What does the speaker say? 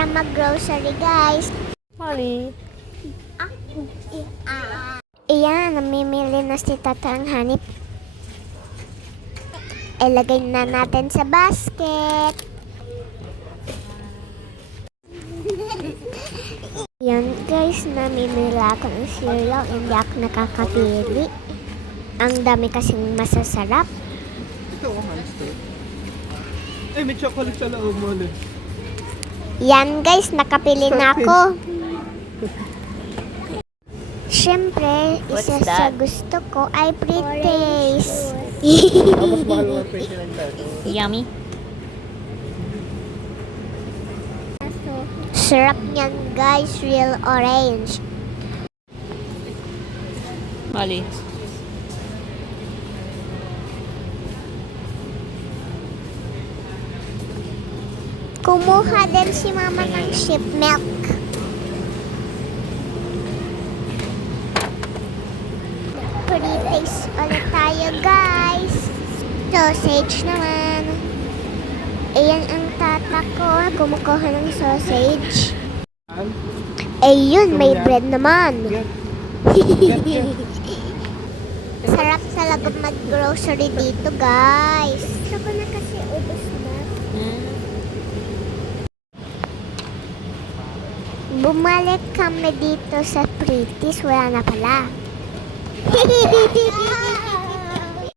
para mag-grocery, guys. Mali. Iyan, namimili na si Tatang Hanip. Ilagay na natin sa basket. Yan guys, namimili ako ng cereal. Hindi ako nakakapili. Ang dami kasing masasarap. Ito ang hamster. Eh, may chocolate sa loob mo ulit. Yan guys, nakapili na ako. Siyempre, What's isa sa that? gusto ko ay pre-taste. Tapos mahal mo ang presyo ng tato. Yummy. Sarap niyan guys, real orange. Mali. Kumuha din si mama ng sheep milk. Pre-taste ulit tayo guys. Sausage naman. Ayan ang tata ko. Kumukuha ng sausage. Ayun, may bread naman. Sarap talaga mag-grocery dito guys. Gusto ko na kasi ubos na. Bumalik kami dito sa Pretty's. Wala na pala.